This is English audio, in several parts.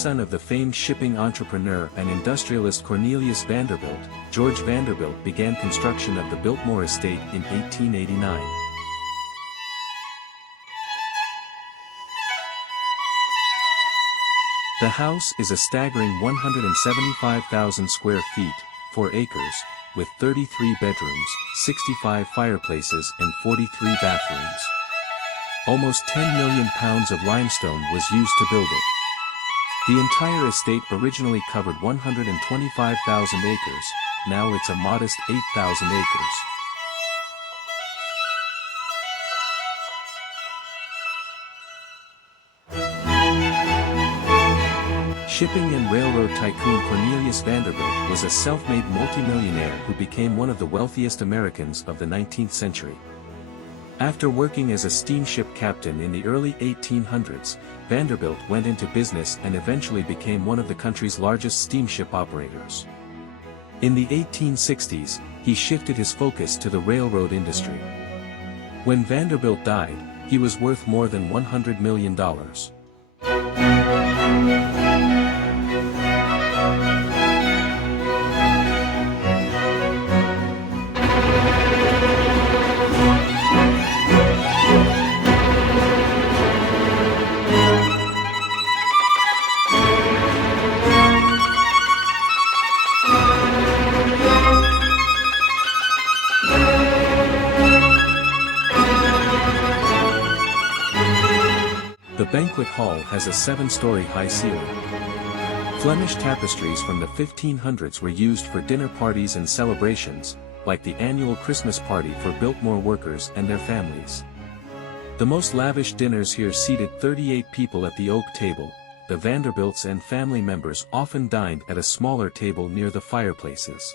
grandson of the famed shipping entrepreneur and industrialist Cornelius Vanderbilt, George Vanderbilt began construction of the Biltmore estate in 1889. The house is a staggering 175,000 square feet, 4 acres, with 33 bedrooms, 65 fireplaces and 43 bathrooms. Almost 10 million pounds of limestone was used to build it. The entire estate originally covered 125,000 acres, now it's a modest 8,000 acres. Shipping and railroad tycoon Cornelius Vanderbilt was a self-made multimillionaire who became one of the wealthiest Americans of the 19th century. After working as a steamship captain in the early 1800s, Vanderbilt went into business and eventually became one of the country's largest steamship operators. In the 1860s, he shifted his focus to the railroad industry. When Vanderbilt died, he was worth more than $100 million. The banquet hall has a 7-story high ceiling. Flemish tapestries from the 1500s were used for dinner parties and celebrations, like the annual Christmas party for Biltmore workers and their families. The most lavish dinners here seated 38 people at the oak table. The Vanderbilts and family members often dined at a smaller table near the fireplaces.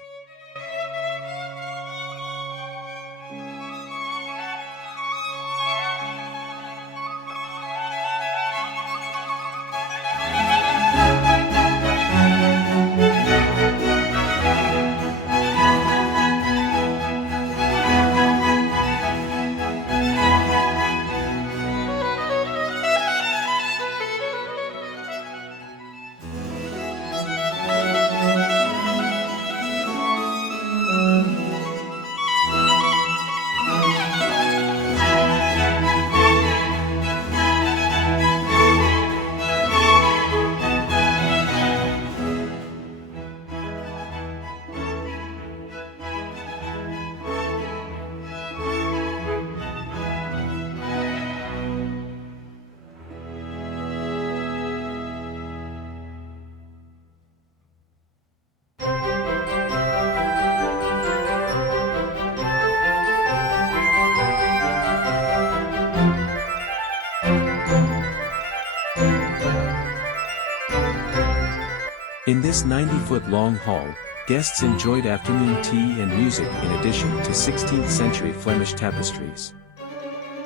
In this 90-foot-long hall, guests enjoyed afternoon tea and music in addition to 16th-century Flemish tapestries.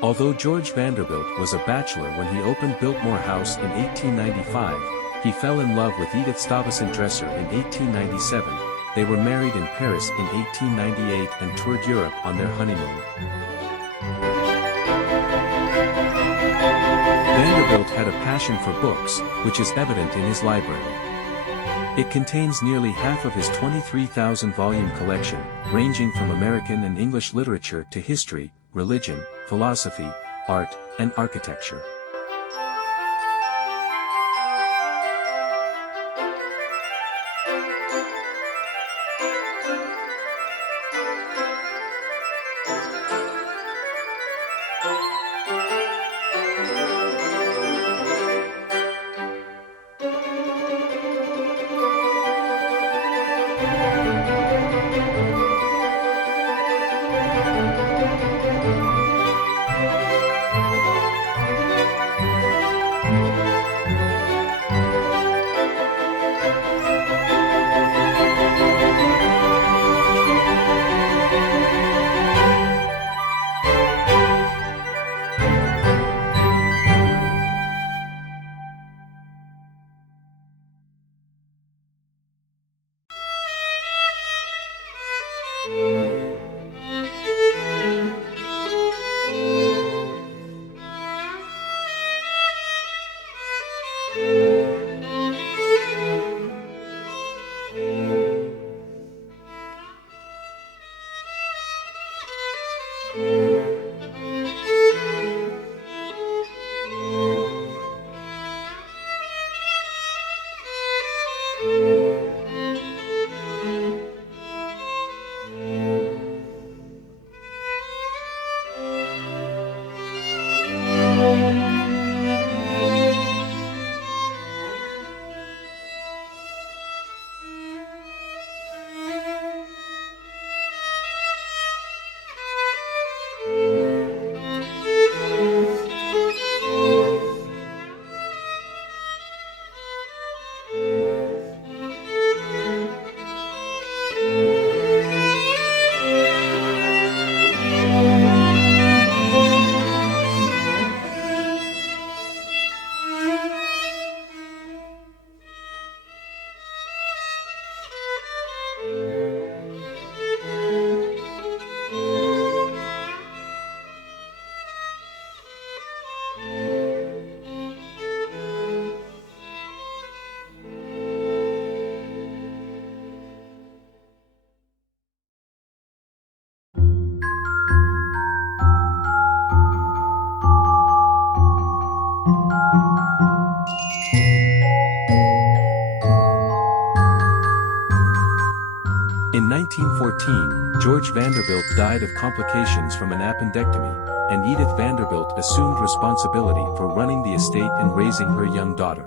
Although George Vanderbilt was a bachelor when he opened Biltmore House in 1895, he fell in love with Edith Stuyvesant Dresser in 1897. They were married in Paris in 1898 and toured Europe on their honeymoon. Vanderbilt had a passion for books, which is evident in his library. It contains nearly half of his 23,000-volume collection, ranging from American and English literature to history, religion, philosophy, art, and architecture. In 1914, George Vanderbilt died of complications from an appendectomy, and Edith Vanderbilt assumed responsibility for running the estate and raising her young daughter.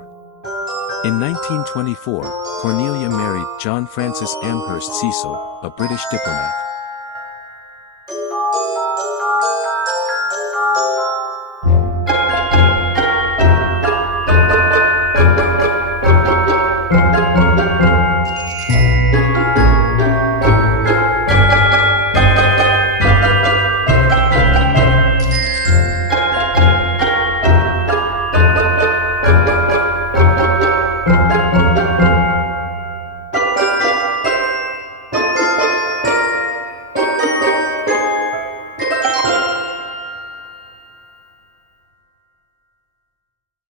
In 1924, Cornelia married John Francis Amherst Cecil, a British diplomat.